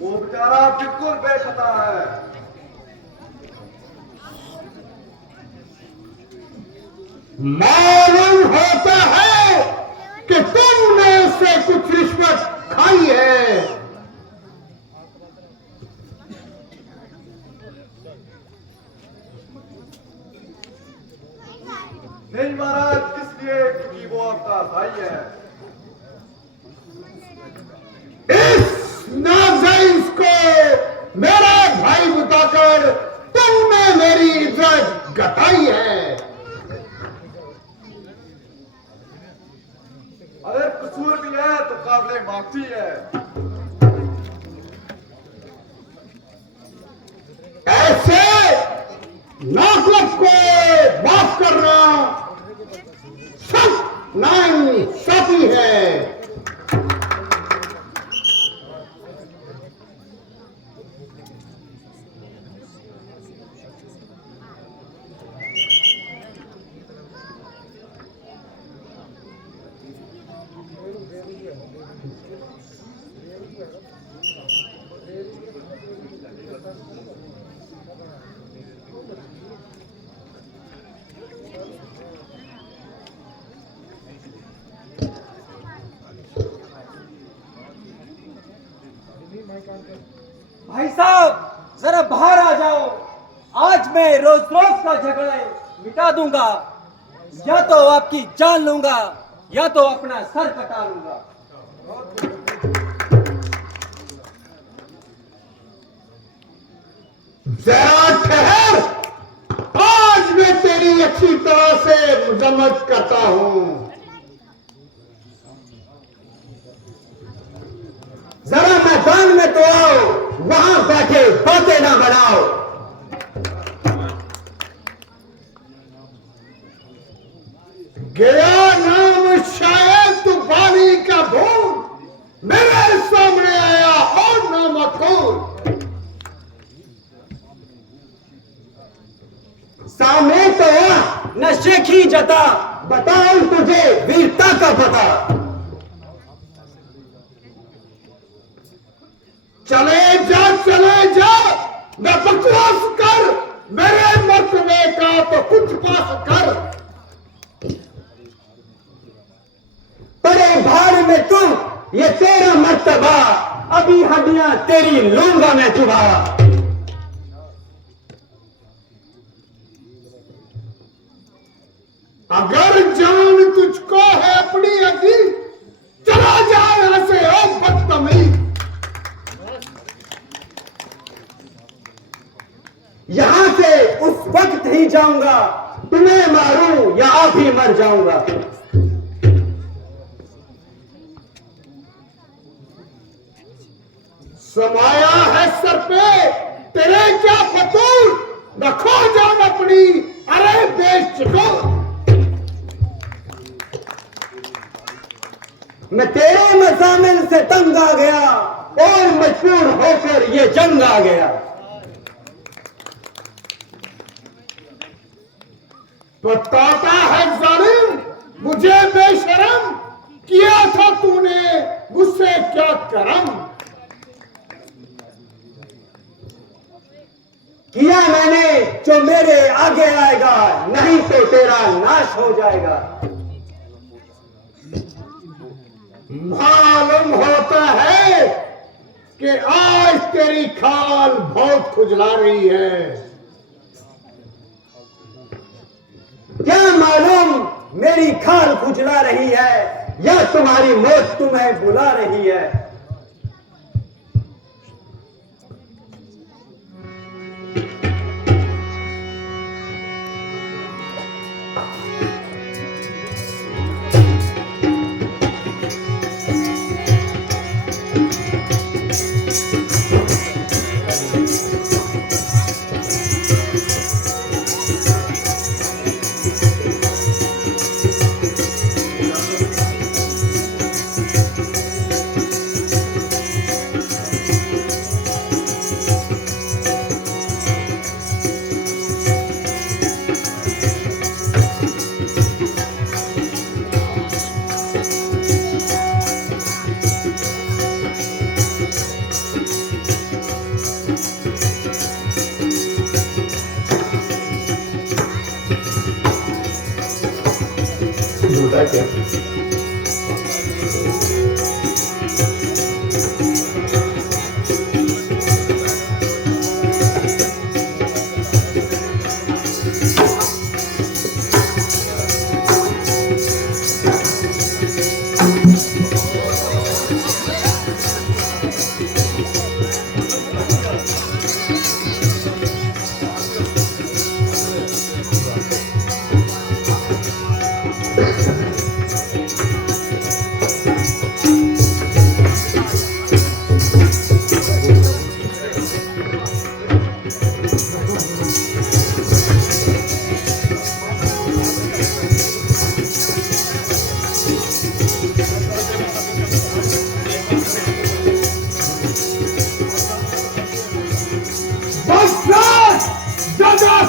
वो बेचारा बिल्कुल बेखता है। मालूम होता है कि तुमने उससे कुछ रिश्वत खाई है। नहीं महाराज, किस लिए? क्योंकि वो आपका भाई है। इस नाजायज को मेरा भाई बताकर तुमने मेरी इज्जत घटाई है। अरे कसूर भी है तो काबिले माफी है। ऐसे नाकलफ को माफ करना सख्त नाइंसाफी है। भाई साहब जरा बाहर आ जाओ। आज मैं रोज रोज का झगड़ा मिटा दूंगा। या तो आपकी जान लूंगा या तो अपना सर कटा लूंगा। जरा ठहर, आज मैं तेरी अच्छी तरह से मजम्मत करता हूं। जरा मैदान में तो आओ, वहां बैठे बातें ना बनाओ। गया नाम शायद तू बाली का भूल, मेरे सामने आया और ना मखूल। सामने तो आ, नशे की जता बताऊं तुझे वीरता का पता। चले जा मैं बकवास कर, मेरे मर्तबे का तो कुछ पास कर। परे भाड़ में तू, ये तेरा मर्तबा, अभी हड्डियां तेरी लूंगा मैं चुबा। अगर जान तुझको है अपनी अजीज, चला जा यहां से ओ बदतमीज। यहां से उस वक्त ही जाऊंगा, तुम्हें मारूं या आप ही मर जाऊंगा। समाया है सर पे तेरे क्या फतूर, रखो जान अपनी, अरे बेशुक्र। मैं तेरे मज़ामिन से तंग आ गया और मजबूर होकर ये जंग आ गया। बताता है जालिम मुझे बेशरम, किया था तूने मुझसे क्या करम। किया मैंने जो मेरे आगे आएगा, नहीं तो तेरा नाश हो जाएगा। मालूम होता है कि आज तेरी खाल बहुत खुजला रही है। क्या मालूम मेरी खाल खुजला रही है या तुम्हारी मौत तुम्हें बुला रही है।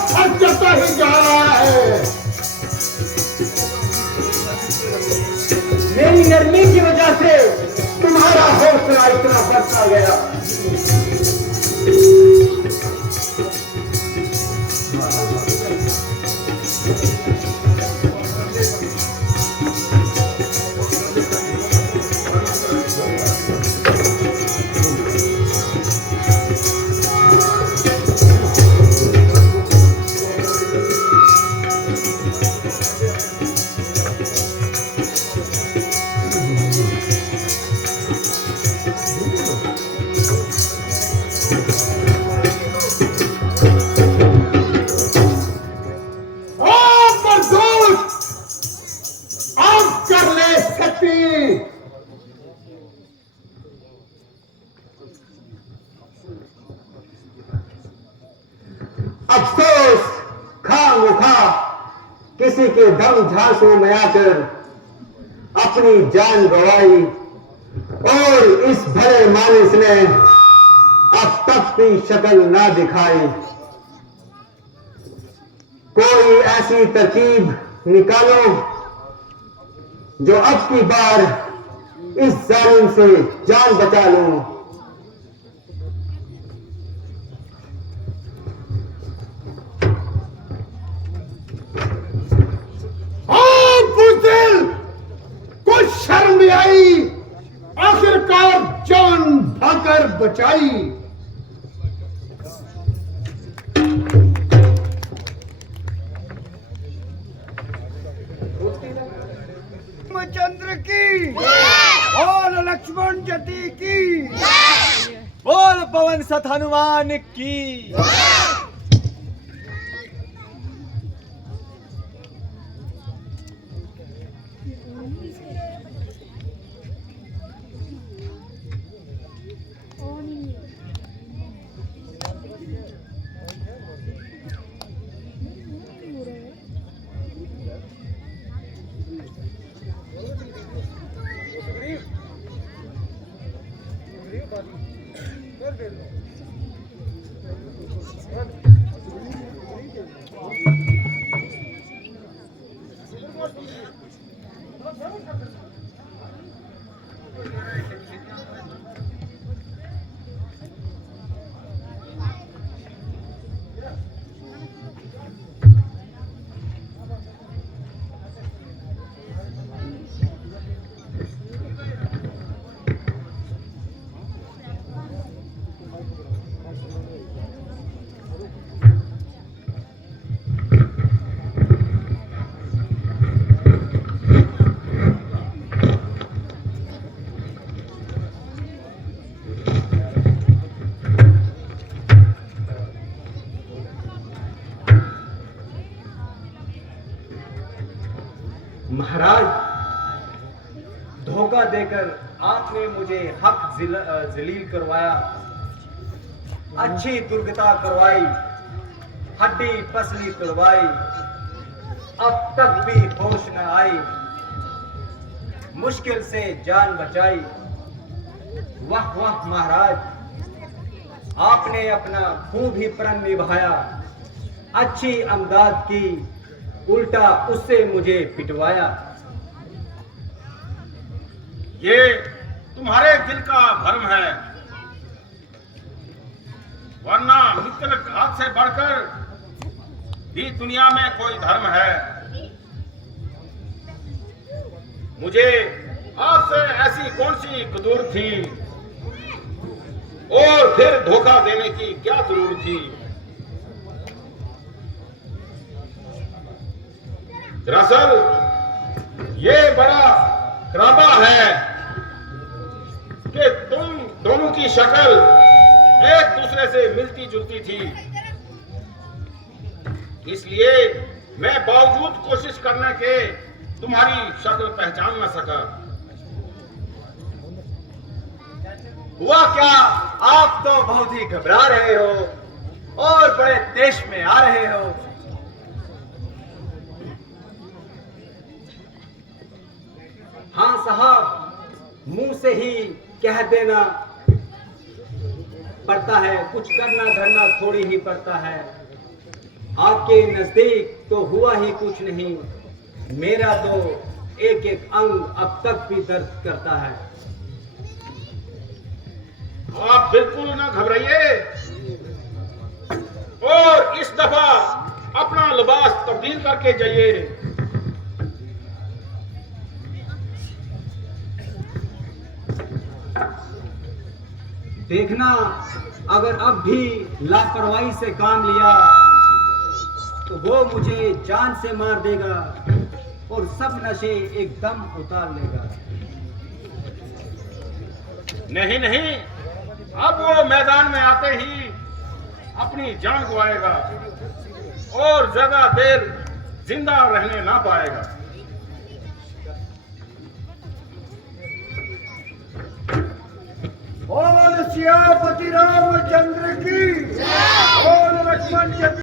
सजता ही जा रहा है। मेरी नरमी की वजह से तुम्हारा हौसला इतना बढ़ता गया। अफसोस खामखा किसी के दम झांसों में आकर अपनी जान गंवाई और इस भले मानस ने अब तक भी शक्ल ना दिखाई। कोई ऐसी तरकीब निकालो जो अब की बार इस जालिम से जान बचा लूं। कुछ शर्म भी आई, आखिरकार जान भाकर बचाई। चंद्र की बोल, लक्ष्मण जति की बोल, पवन सत हनुमान की। महाराज, धोखा देकर आपने मुझे हक जलील करवाया, अच्छी दुर्गता करवाई, हड्डी पसली तोड़वाई, अब तक भी होश न आई, मुश्किल से जान बचाई। वाह वाह महाराज, आपने अपना खूब ही प्रण निभाया, अच्छी अमदाद की, उल्टा उससे मुझे पिटवाया। ये तुम्हारे दिल का भ्रम है, वरना मित्र घात से बढ़कर भी दुनिया में कोई धर्म है। मुझे आपसे ऐसी कौन सी कदूर थी और फिर धोखा देने की क्या जरूरत थी? दरअसल ये बड़ा खराबा है कि तुम दोनों की शक्ल एक दूसरे से मिलती जुलती थी, इसलिए मैं बावजूद कोशिश करने के तुम्हारी शक्ल पहचान न सका। हुआ क्या, आप तो बहुत ही घबरा रहे हो और बड़े देश में आ रहे हो। हाँ साहब, मुंह से ही कह देना पड़ता है, कुछ करना धरना थोड़ी ही पड़ता है। आपके नजदीक तो हुआ ही कुछ नहीं, मेरा तो एक एक अंग अब तक भी दर्द करता है। आप बिल्कुल ना घबराइए और इस दफा अपना लिबास तब्दील करके जाइए। देखना, अगर अब भी लापरवाही से काम लिया तो वो मुझे जान से मार देगा और सब नशे एकदम उतार लेगा। नहीं नहीं, अब वो मैदान में आते ही अपनी जान गवाएगा और ज्यादा देर जिंदा रहने ना पाएगा। बोल सियापति रामचंद्र की, बोल लक्ष्मण जी।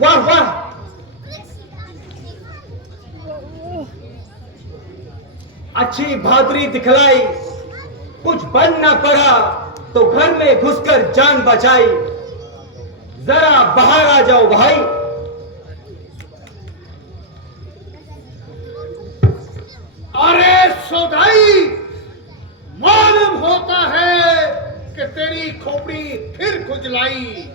वाह वाह, अच्छी बहादुरी दिखलाई, कुछ बनना पड़ा तो घर में घुसकर जान बचाई। जरा बाहर आ जाओ भाई। अरे सोधाई, मालूम होता है कि तेरी खोपड़ी फिर खुजलाई।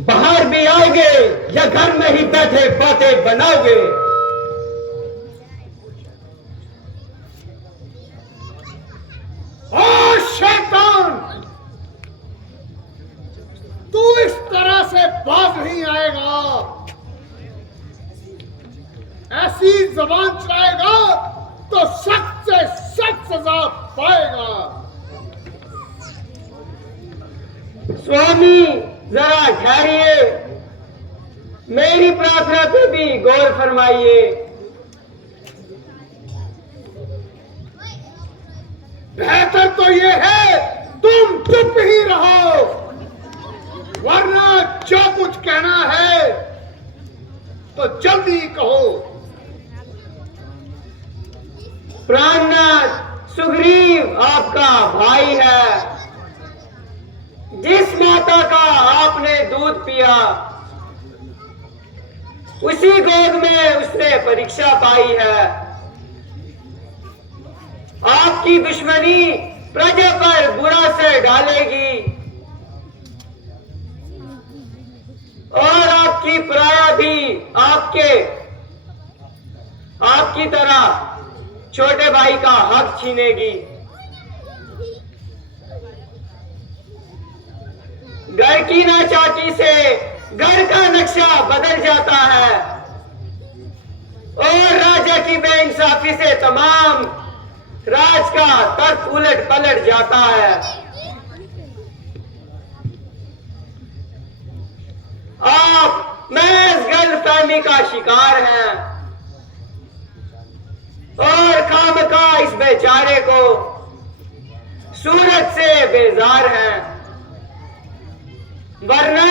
बाहर भी आओगे या घर में ही बैठे बातें बनाओगे? ओ शैतान, तू इस तरह से बाज नहीं आएगा। ऐसी जबान चलाएगा तो सख्त से सख्त सजा पाएगा। स्वामी जरा ठहरिए, मेरी प्रार्थना पे भी गौर फरमाइए। बेहतर तो ये है तुम चुप ही रहो, वरना जो कुछ कहना है तो जल्दी कहो। प्राणनाथ सुग्रीव आपका भाई है। जिस माता का आपने दूध पिया, उसी गोद में उसने परीक्षा पाई है। आपकी दुश्मनी प्रजा पर बुरा असर डालेगी और आपकी पराया भी आपकी तरह छोटे भाई का हक छीनेगी। घर की नाचाकी से घर का नक्शा बदल जाता है और राजा की बेइंसाफी से तमाम राज का तर्क उलट पलट जाता है। आप महज गलतफहमी का शिकार हैं और खामखा इस बेचारे को सूरत से बेजार हैं, वरना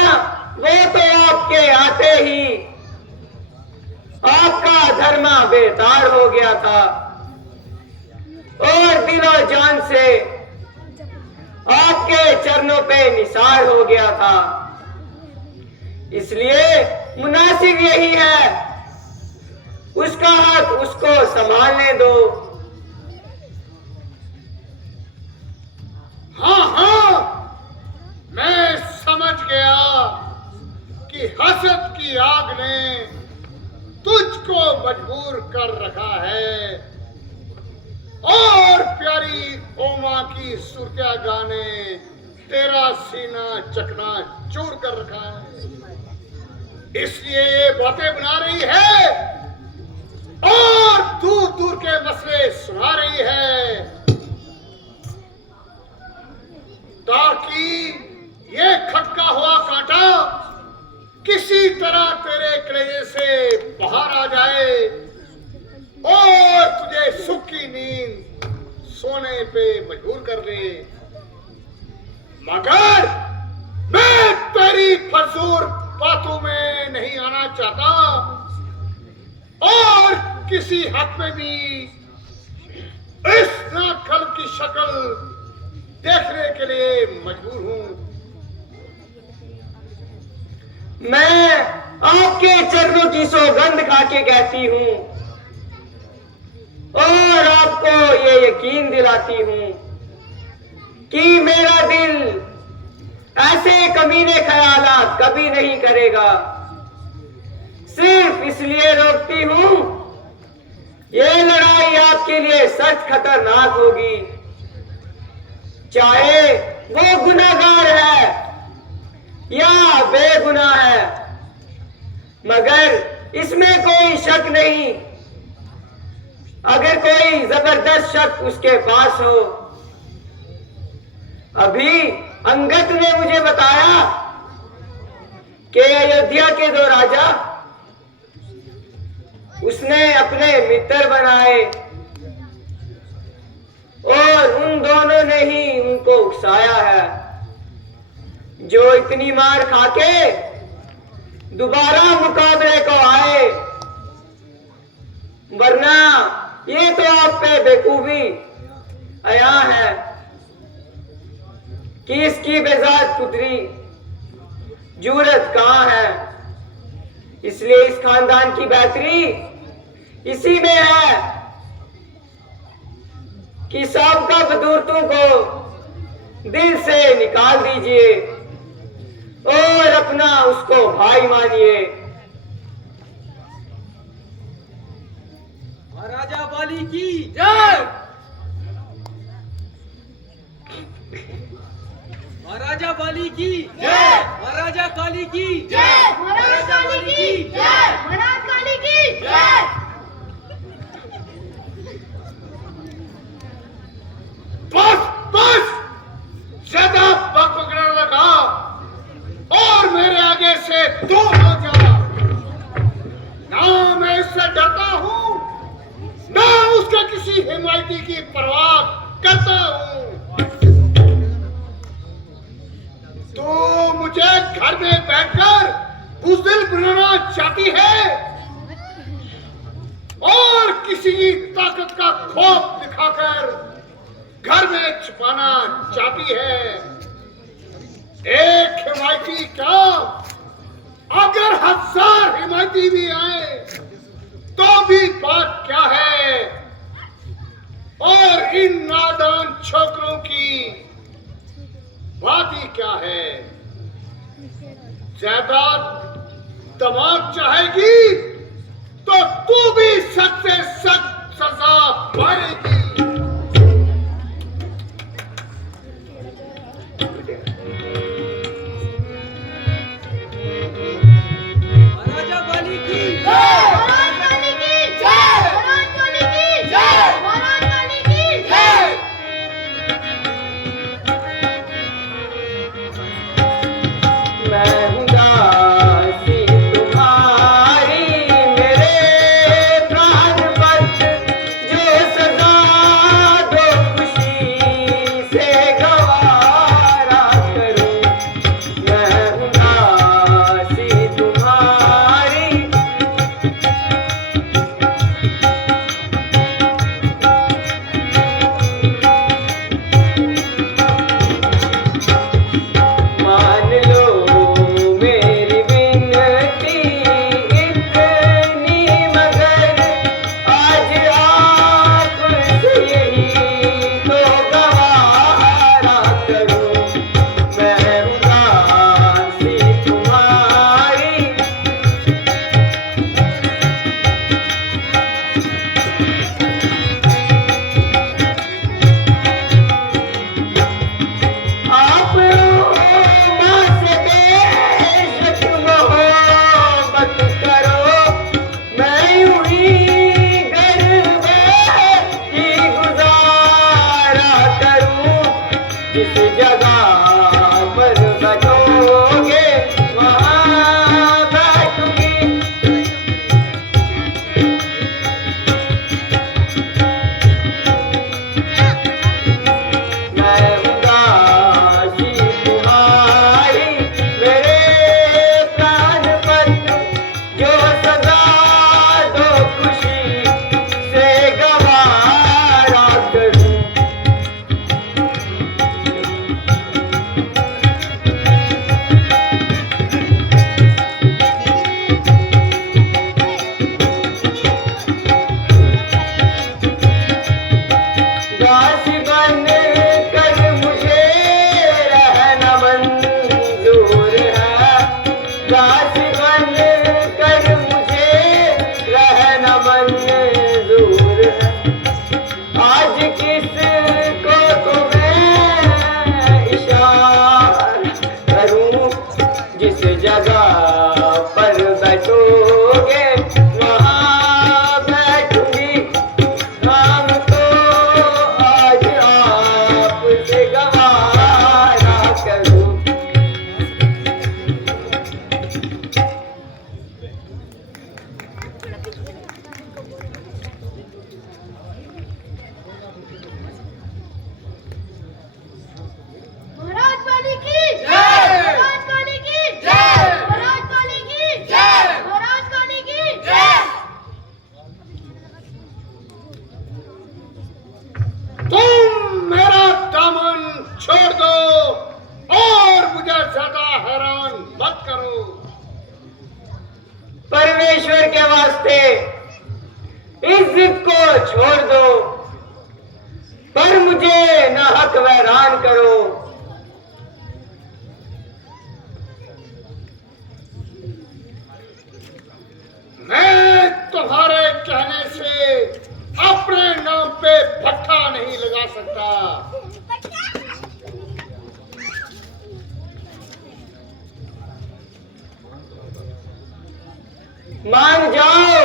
वो तो आपके आते ही आपका धर्मा बेतार हो गया था और दिलो जान से आपके चरणों पे निसार हो गया था। इसलिए मुनासिब यही है, उसका हक उसको संभालने दो। हाँ हाँ, मैं समझ गया कि हसद की आग ने तुझको मजबूर कर रखा है और प्यारी ओमा की सुरतिया गाने तेरा सीना चकना चूर कर रखा है, इसलिए ये बातें बना रही है और दूर दूर के मसले सुना रही है, ताकि ये खटका हुआ कांटा किसी तरह तेरे कलेजे से बाहर आ जाए और तुझे सुख की नींद सोने पे मजबूर कर दे। मगर मैं तेरी फजूल बातों में नहीं आना चाहता और किसी हक में भी इस नाकल की शक्ल देखने के लिए मजबूर हूं। मैं आपके चरणों की सौगंध खा के कहती हूं और आपको ये यकीन दिलाती हूं कि मेरा दिल ऐसे कमीने ख्यालात कभी नहीं करेगा। सिर्फ इसलिए रोकती हूं, ये लड़ाई आपके लिए सच खतरनाक होगी, चाहे वो गुनाहगार है या बेगुनाह है, मगर इसमें कोई शक नहीं। अगर कोई जबरदस्त शक उसके पास हो, अभी अंगद ने मुझे बताया कि अयोध्या के 2 राजा उसने अपने मित्र बनाए और उन दोनों ने ही उनको उकसाया है, जो इतनी मार खाके दोबारा मुकाबले को आए। वरना ये तो आप पे बेकूफी आया है कि इसकी बेजात पुत्री जूरत कहां है। इसलिए इस खानदान की बेहतरी इसी में है कि सबका बदूरतों को दिल से निकाल दीजिए और अपना उसको भाई मानिए। महाराजा बाली की जय। महाराजा बाली की जय। महाराजा काली की जय। महाराज काली की जय। महाराज काली की जय। बस बस, ज्यादा बकबकना लगा और मेरे आगे से दूर हो जा। ना मैं इससे डरता हूं, ना उसके किसी हिमायती की परवाह करता हूं। तो मुझे घर में बैठकर बुज़दिल बनाना चाहती है और किसी ताकत का खौफ दिखाकर घर में छुपाना चाहती है। एक हिमायती क्या, अगर 1000 हिमायती भी आए तो भी बात क्या है। और इन नादान छोकरों की बात ही क्या है। जायदाद दिमाग चाहेगी तो तू भी सख्त से सख्त सजा पाएगी। महाराजा बाली की महाराज काली की जय। महाराज काली की जय। महाराज काली की जय। मैं हूँ दासी तुम्हारी, मेरे प्राण जिस जगह पर बैठोगे वहाँ बैठूंगी। काम तो आज आपसे गवारा करूं। महाराज काली की जय, महाराज काली की जय, महाराज काली की जय, महाराज काली की जय। तुम मेरा दामन छोड़ दो और मुझे ज्यादा हैरान मत करो। परमेश्वर के वास्ते इस जिद को छोड़ दो, पर मुझे न हक हैरान करो। मैं तुम्हारे कहने से अपने नाम पे भट्ठा नहीं लगा सकता। मान जाओ,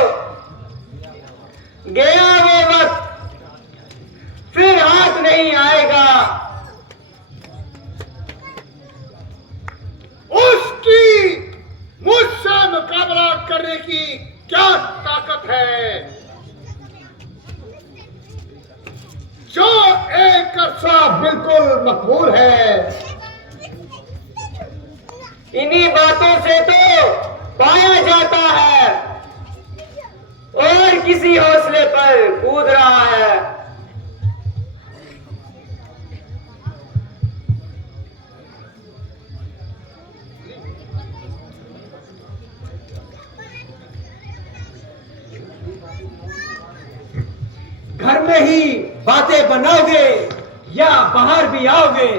गया वो वक्त, फिर हाथ नहीं आएगा। उसकी मुझसे मुकाबला करने की क्या ताकत है, जो एक अरसा बिल्कुल मकबूल है। इन्हीं बातों से तो पाया जाता है और किसी हौसले पर कूद रहा है। घर में ही बातें बनाओगे या बाहर भी आओगे?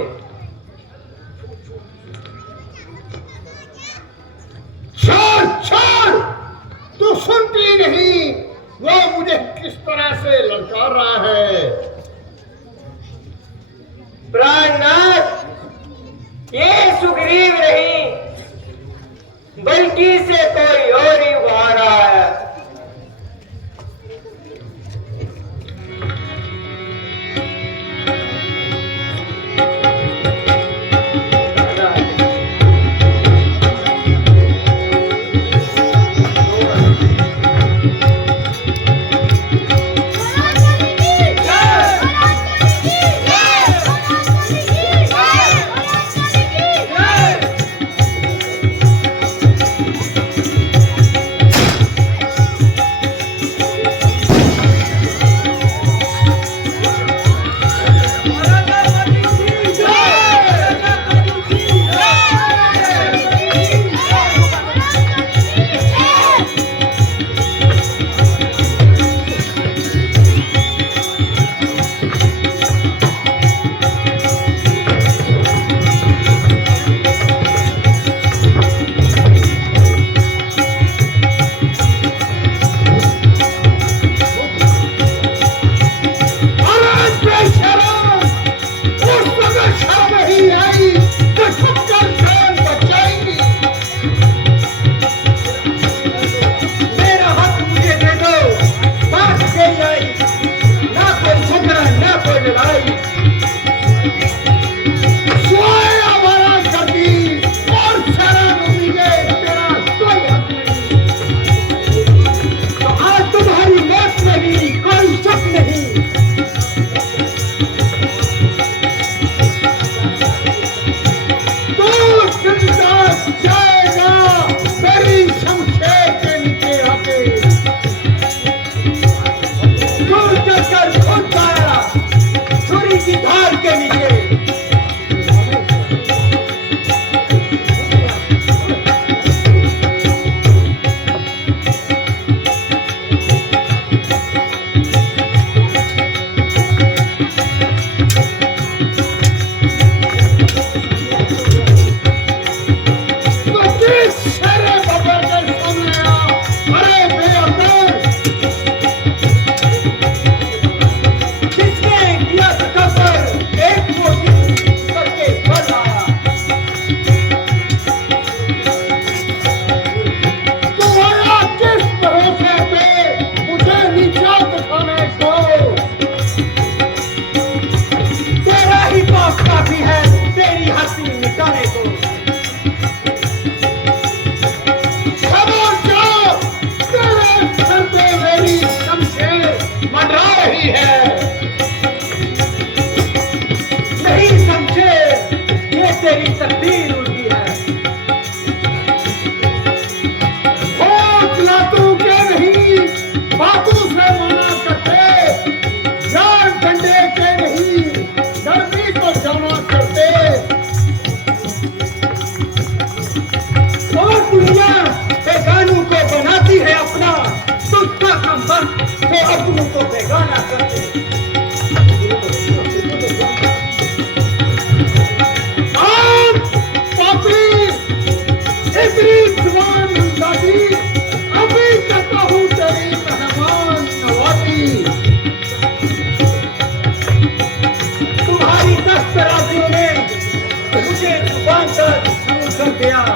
चल चल, तू सुनती नहीं वो मुझे किस तरह से ललकार रहा है। प्राणनाथ, ये सुग्रीव नहीं बल्कि से कोई और ही उभा रहा है। महाराज काली की जय, महाराज काली की जय, महाराज काली की जय, महाराज काली की जय।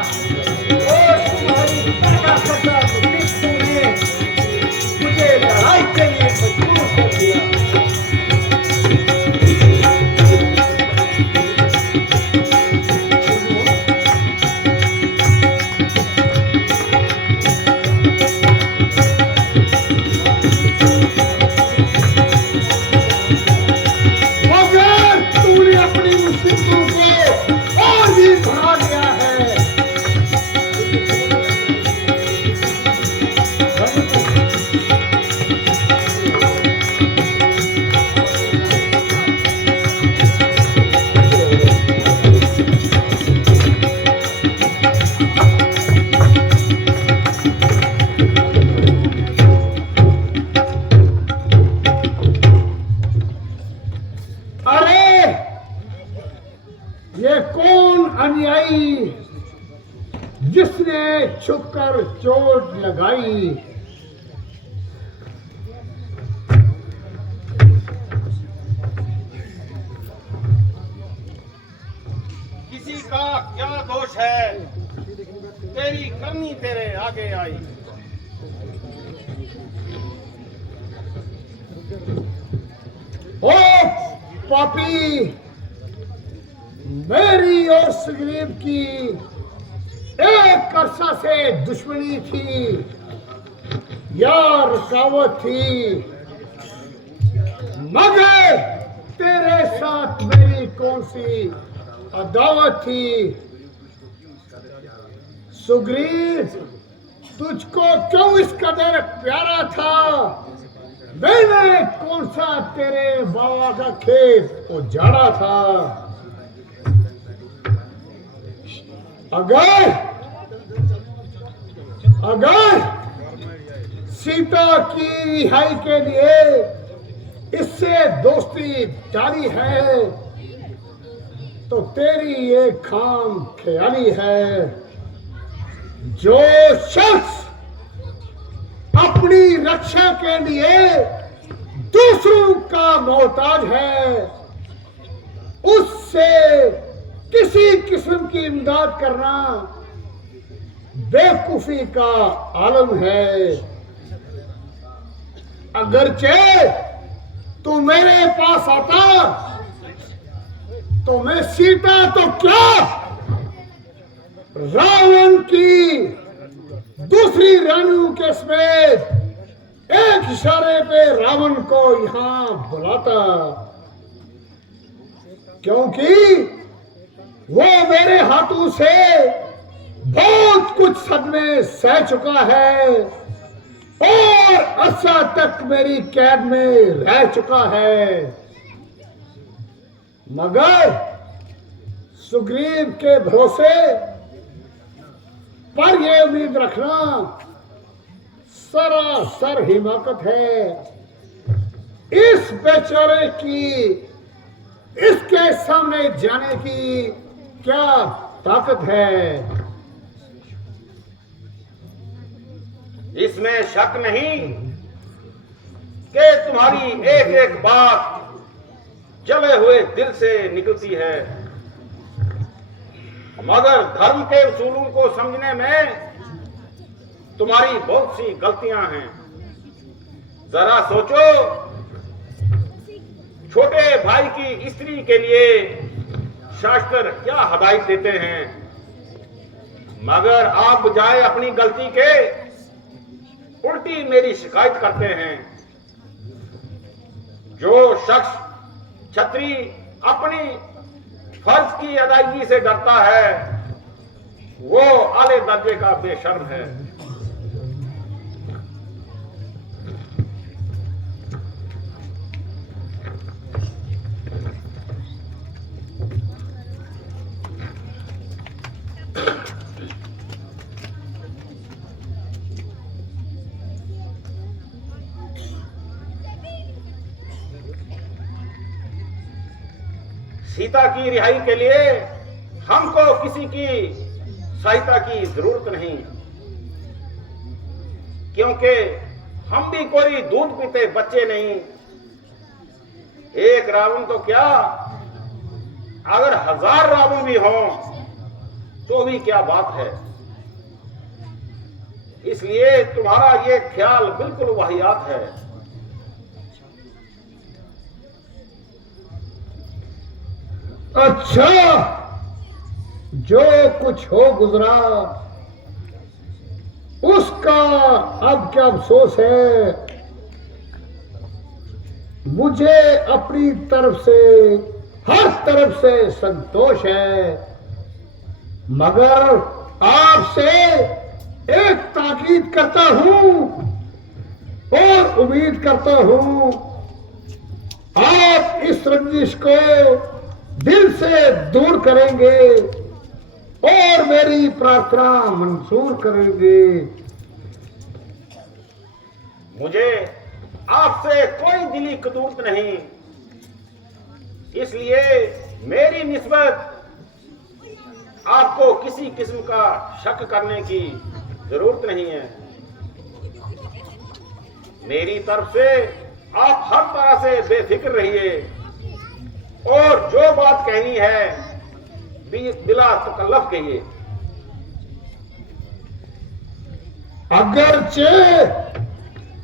और तुम्हारी ताकत मृत्यु ने मुझे लड़ाई के लिए मजबूर कर दिया। मगर तूने अपनी मुसीबतों को और भी बढ़ा दिया है। अरे ये कौन अनुयायी जिसने छुपकर चोट लगाई? किसी का क्या दोष है, तेरी करनी तेरे आगे आई। ओ पापी, मेरी और सुग्रीव की एक अरसा से दुश्मनी थी या रुकावट थी, मगर तेरे साथ मेरी कौन सी अदावत थी? सुग्रीव, तुझको क्यों इस कदर प्यारा था? मैंने कौन सा तेरे बाबा का खेत उजाड़ा था? अगर सीता की रिहाई के लिए इससे दोस्ती जारी है तो तेरी ये खाम ख्याली है। जो शख्स अपनी रक्षा के लिए दूसरों का मोहताज है, उससे किसी किस्म की इमदाद करना बेवकूफी का आलम है। अगरचे तू मेरे पास आता तो मैं सीता तो क्या, रावण की दूसरी रानियों के समेत एक इशारे पे रावण को यहां बुलाता, क्योंकि वो मेरे हाथों से बहुत कुछ सदमे सह चुका है और अरसा तक मेरी कैद में रह चुका है। मगर सुग्रीव के भरोसे पर यह उम्मीद रखना सरासर हिमाकत है। इस बेचारे की इसके सामने जाने की क्या ताकत है? इसमें शक नहीं कि तुम्हारी एक एक बात जले हुए दिल से निकलती है, मगर धर्म के उसूलों को समझने में तुम्हारी बहुत सी गलतियां हैं। जरा सोचो, छोटे भाई की स्त्री के लिए शास्त्र क्या हदायत देते हैं, मगर आप बजाय अपनी गलती के उल्टी मेरी शिकायत करते हैं। जो शख्स छत्री अपनी फर्ज की अदायगी से डरता है वो आले दर्जे का बेशर्म है। सीता की रिहाई के लिए हमको किसी की सहायता की जरूरत नहीं, क्योंकि हम भी कोई दूध पीते बच्चे नहीं। एक रावण तो क्या, अगर 1000 रावण भी हों तो भी क्या बात है। इसलिए तुम्हारा ये ख्याल बिल्कुल वाहियात है। अच्छा, जो कुछ हो गुजरा उसका अब क्या अफसोस है। मुझे अपनी तरफ से हर तरफ से संतोष है, मगर आपसे एक ताकीद करता हूं और उम्मीद करता हूं आप इस रंजिश को दिल से दूर करेंगे और मेरी प्रार्थना मंजूर करेंगे। मुझे आपसे कोई दिली कदूरत नहीं, इसलिए मेरी निस्बत आपको किसी किस्म का शक करने की जरूरत नहीं है। मेरी तरफ से आप हर तरह से बेफिक्र रहिए और जो बात कहनी है बिला तकल्लुफ कहिए। अगरचे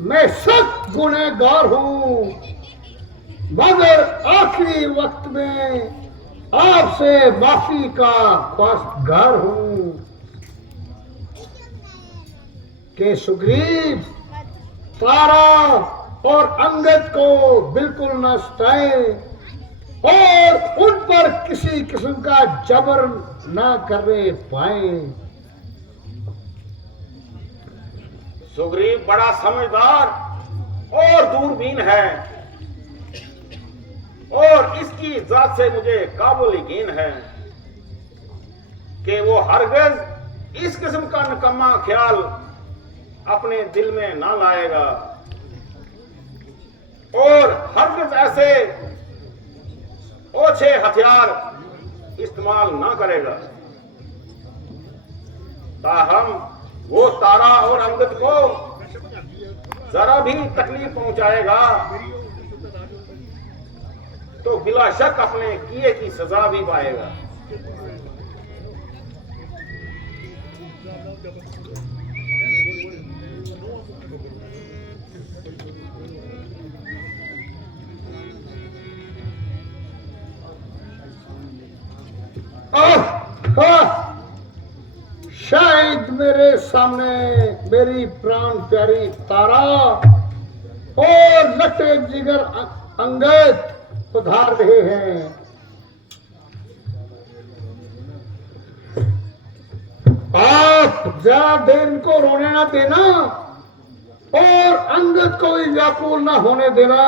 मैं सख्त गुनहगार हूं, मगर आखिरी वक्त में आपसे माफी का ख्वाहिशगार हूं कि सुग्रीव, तारा और अंगद को बिल्कुल न सताएं और उन पर किसी किस्म का जबर न करने पाए। सुग्रीव बड़ा समझदार और दूरबीन है और इसकी जात से मुझे काबुल यकीन है कि वो हरगिज इस किस्म का निकम्मा ख्याल अपने दिल में ना लाएगा और हरगिज ऐसे ओछे हथियार इस्तेमाल ना करेगा। ताहम वो तारा और अंगद को जरा भी तकलीफ पहुंचाएगा तो बिला शक अपने किए की सजा भी पाएगा। शायद मेरे सामने मेरी प्राण प्यारी तारा और लटे जिगर अंगद पधार रहे हैं। आप ज्यादा देर इनको रोने ना देना और अंगद को भी व्याकुल ना होने देना।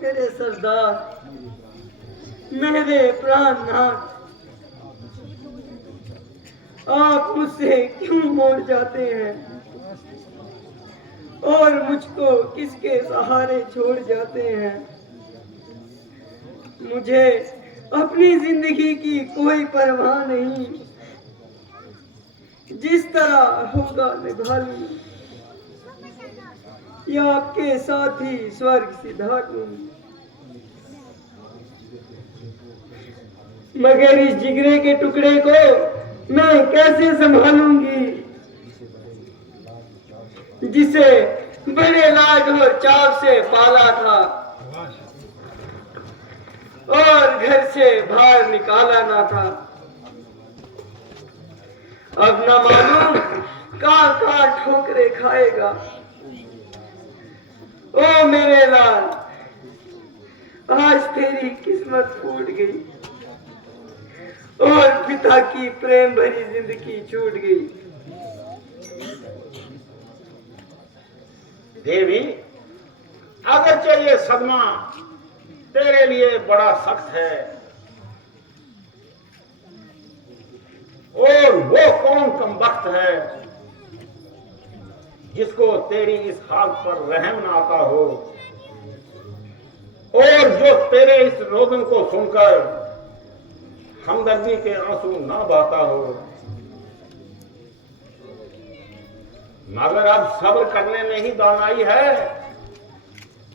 मेरे सरदार, मेरे प्राणनाथ, आप मुझसे क्यों मोड़ जाते हैं और मुझको किसके सहारे छोड़ जाते हैं। मुझे अपनी जिंदगी की कोई परवाह नहीं, जिस तरह होगा निभा लूं या आपके साथ ही स्वर्ग सिधा दूंगी। मगर इस जिगरे के टुकड़े को मैं कैसे संभालूंगी, जिसे बड़े लाड और चाव से पाला था। और घर से बाहर निकाला ना था। अब न मालूम कहाँ कहाँ ठोकरे खाएगा। ओ मेरे लाल, आज तेरी किस्मत फूट गई और पिता की प्रेम भरी जिंदगी छूट गई। देवी, अगरचे ये सदमा तेरे लिए बड़ा सख्त है, और वो कौन कमबख्त है जिसको तेरी इस हाल पर रहम न आता हो, और जो तेरे इस रोदन को सुनकर हमदर्दी के आंसू न बहाता हो। मगर अब सब्र करने में ही दानाई है,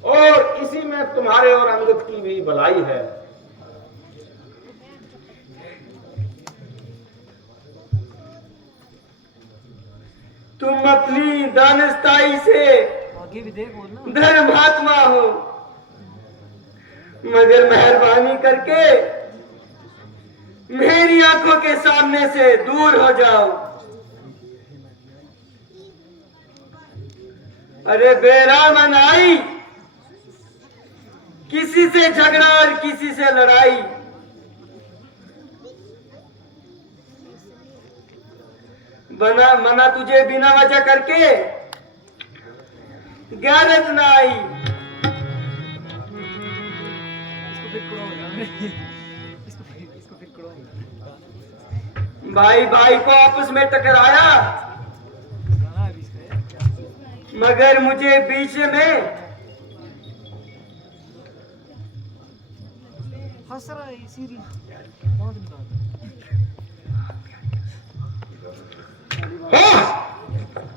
और इसी में तुम्हारे और अंगद की भी भलाई है। तुम अपनी दानस्ताई से धर्मात्मा हो, मगर मेहरबानी करके मेरी आंखों के सामने से दूर हो जाओ। अरे बेरामन आई, किसी से झगड़ा और किसी से लड़ाई, बना मना तुझे बिना वजह करके ज्ञानत ना आई। भाई भाई को आपस में टकराया, मगर मुझे बीच में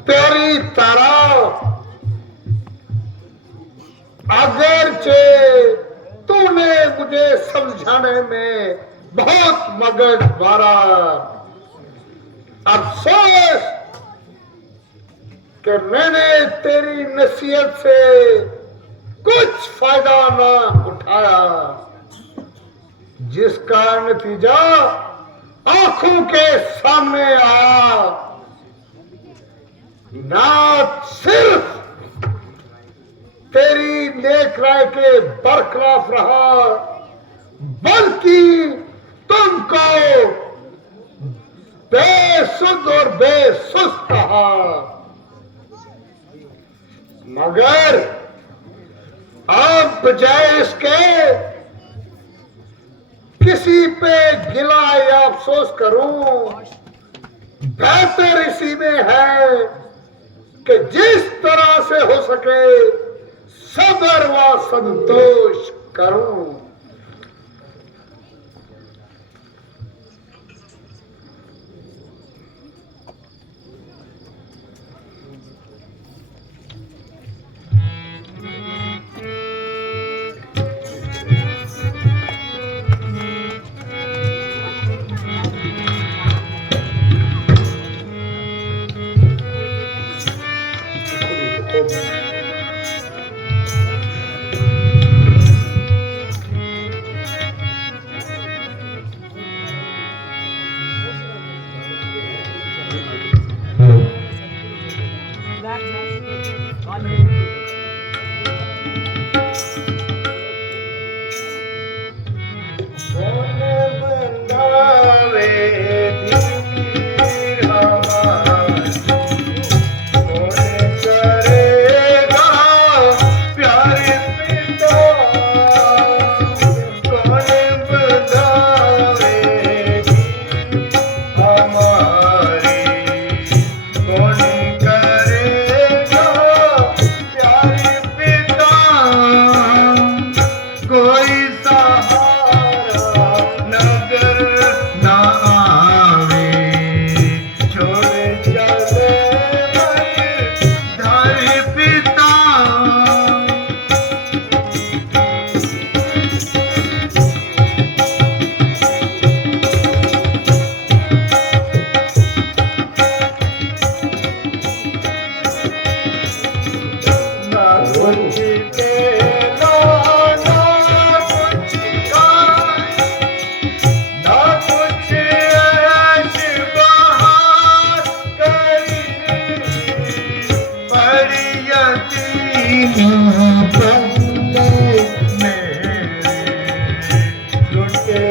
तेरी तरह अगरचे तूने मुझे समझाने में बहुत मगज मारा, अफसोस कि मैंने तेरी नसीहत से कुछ फायदा ना उठाया, जिसका नतीजा आंखों के सामने आया। ना सिर्फ तेरी नेक राय के बरखलाफ रहा, बल्कि तुमको बेसुध और बेसुस्त कहा। मगर अब बजाय इसके किसी पे गिला या अफसोस करूं, बेहतर इसी में है कि जिस तरह से हो सके सब्र व संतोष करूं।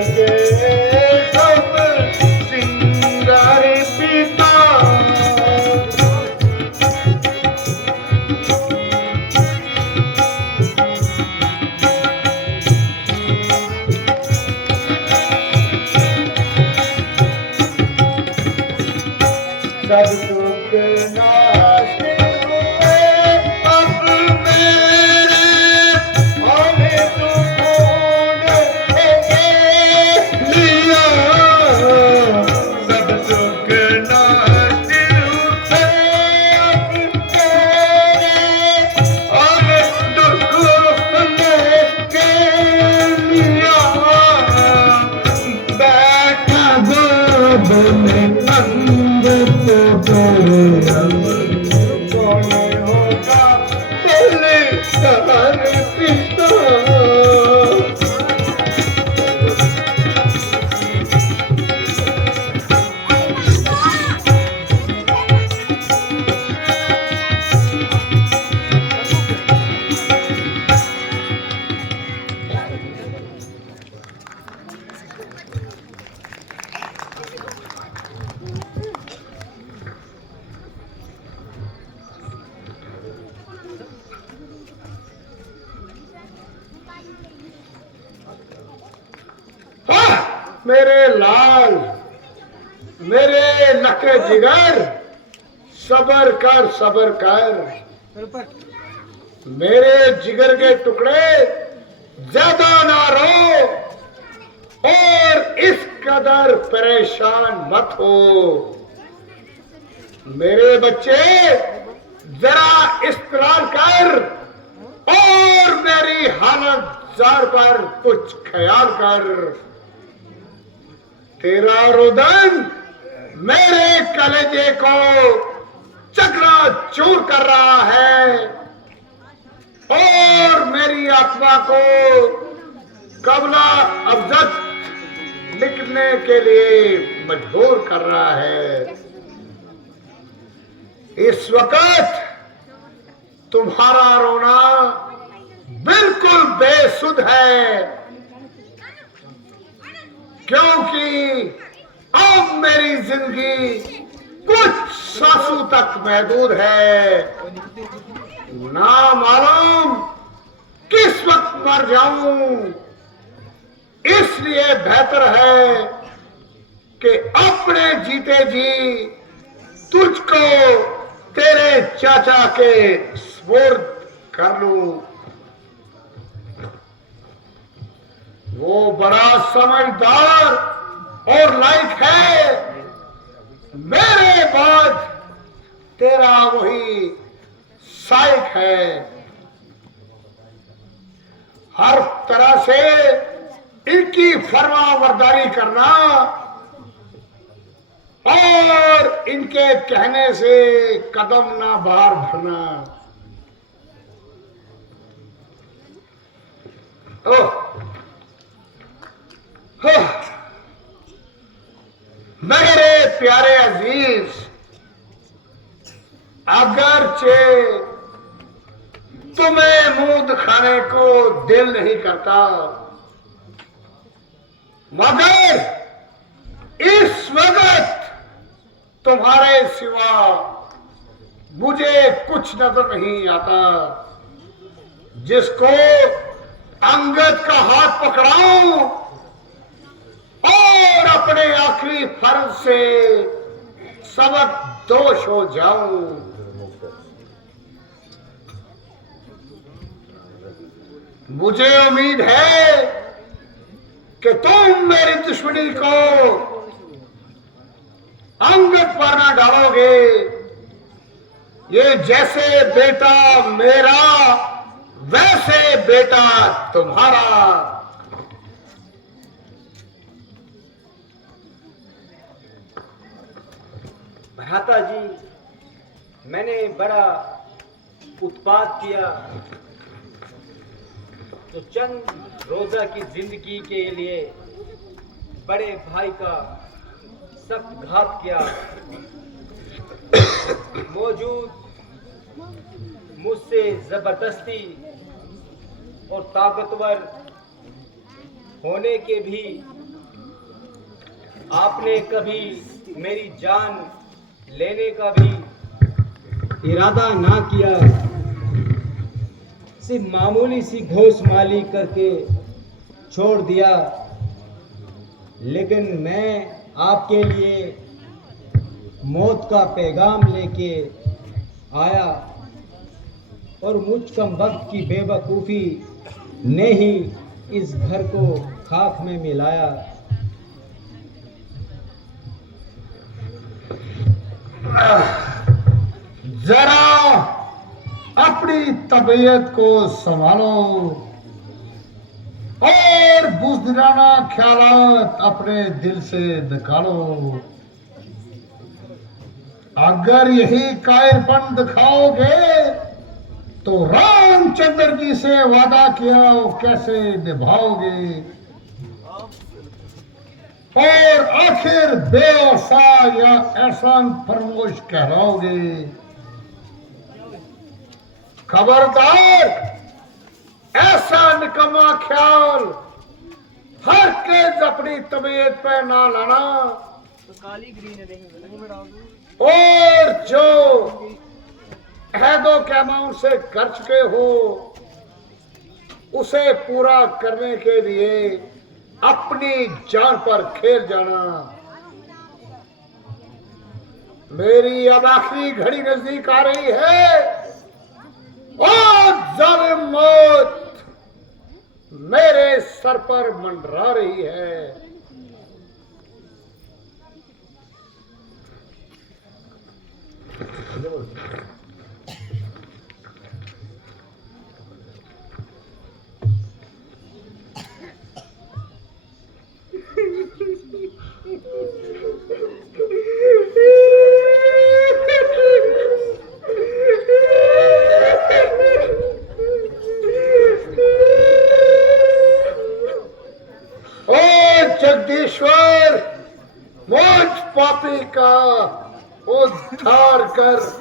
के सब सिंगार पिता सब सुख नाश हुए अब मेरे आने तो कौन लिया सब सुख नाश हुए अब मेरे आने तो कौन लिया बैठा गोद में कौन होगा बोले सर पिता मेरे लाल मेरे लके जिगर सबर कर मेरे जिगर के टुकड़े ज्यादा ना रो और इस कदर परेशान मत हो मेरे बच्चे जरा इस्तलाल कर और मेरी हालत जार पर कुछ ख्याल कर तेरा रुदन मेरे कलेजे को चकनाचूर कर रहा है और मेरी आत्मा को कबला अफजत लिखने के लिए मजबूर कर रहा है इस वक्त तुम्हारा रोना बिल्कुल बेसुध है क्योंकि अब मेरी जिंदगी कुछ सांसों तक महदूद है ना मालूम किस वक्त मर जाऊं इसलिए बेहतर है कि अपने जीते जी तुझको तेरे चाचा के सुपुर्द कर लूं वो बड़ा समझदार और लायक है मेरे बाद तेरा वही साइक है हर तरह से इनकी फरमाबरदारी करना और इनके कहने से कदम ना बाहर भरना ओह मेरे प्यारे अजीज अगरचे तुम्हें मुंह दिखाने को दिल नहीं करता मगर इस वक्त तुम्हारे सिवा मुझे कुछ नजर नहीं आता जिसको अंगद का हाथ पकड़ाऊं और अपने आखिरी फर्ज से सबक दोष हो जाऊं मुझे उम्मीद है कि तुम मेरी दुश्मनी को अंगद पर ना डालोगे ये जैसे बेटा मेरा वैसे बेटा तुम्हारा भ्राता जी मैंने बड़ा उत्पात किया तो चंद रोजा की जिंदगी के लिए बड़े भाई का सख्त घात किया मौजूद मुझसे जबरदस्ती और ताकतवर होने के भी आपने कभी मेरी जान लेने का भी इरादा ना किया, सिर्फ मामूली सी घोषमाली करके छोड़ दिया। लेकिन मैं आपके लिए मौत का पैगाम लेके आया और मुझ कम वक्त की बेवकूफ़ी ने ही इस घर को खाक में मिलाया। जरा अपनी तबीयत को संभालो और बुज़दिलाना ख्यालात अपने दिल से निकालो। अगर यही कायरपन दिखाओगे तो रामचंद्र जी से वादा किया वो कैसे निभाओगे, और आखिर बेवफा या एहसान फरमोश कहलाओगे। खबरदार, ऐसा निकम्मा ख्याल हर केस अपनी तबीयत पे ना लाना। और जो अहदो कहमा उनसे कर चुके हो उसे पूरा करने के लिए अपनी जान पर खेल जाना। मेरी अब आखिरी घड़ी नजदीक आ रही है और जालिम मौत मेरे सर पर मंडरा रही है। जगदीश्वर, मुझ पापी का उद्धार कर।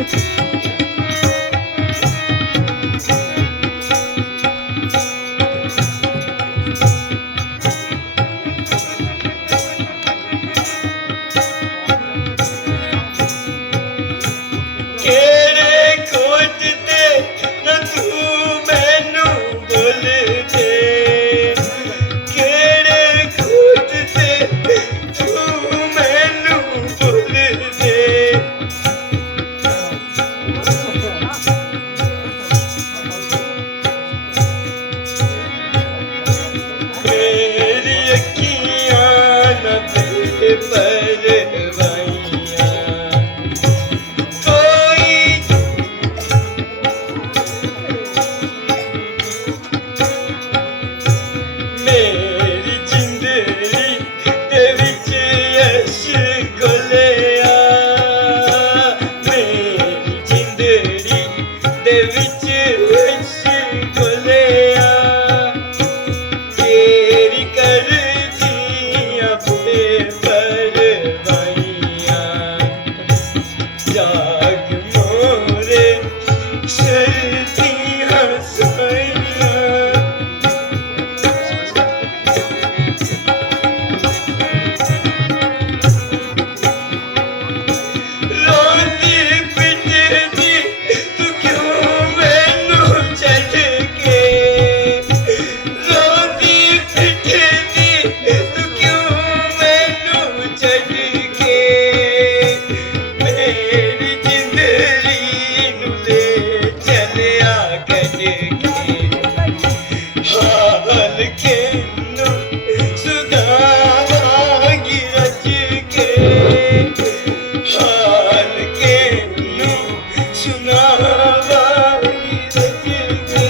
Thank you. दे विच गुलिया तेरी कर दी अपने परवाइया जाग मोरे सर्दी हंसाइया रोती पिटदी तू क्यों मैनू छड्ड के रोती पिटदी तू क्यों मैनू छड्ड के मेरी जिंदड़ी नू ले चलिया कट के हाल केनू सुधारांगी रच के हाल केनू सुनावांगी रच के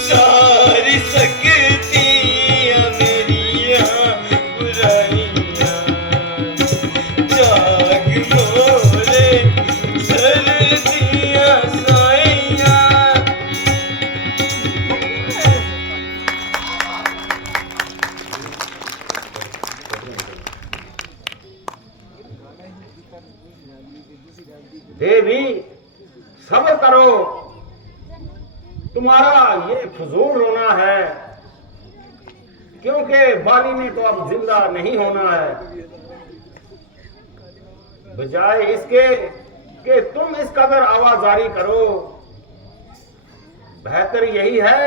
सारी सकतियां मेरियां बुराइयां जाग मोरे सर्दियां साइयां देवी सब्र करो, तुम्हारा ये फजूल रोना है, क्योंकि बाली ने तो अब जिंदा नहीं होना है। बजाय इसके कि तुम इस कदर आवाजारी करो, बेहतर यही है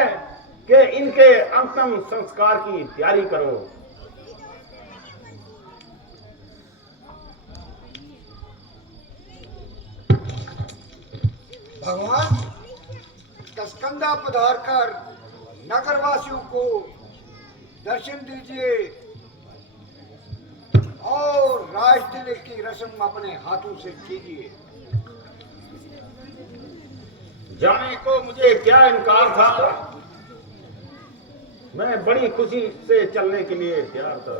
कि इनके अंतिम संस्कार की तैयारी करो। भगवान कसकंदा पधार कर नगरवासियों को दर्शन दीजिए और राज तिलक की रस्म अपने हाथों से कीजिए। जाने को मुझे क्या इनकार था, मैं बड़ी खुशी से चलने के लिए तैयार था।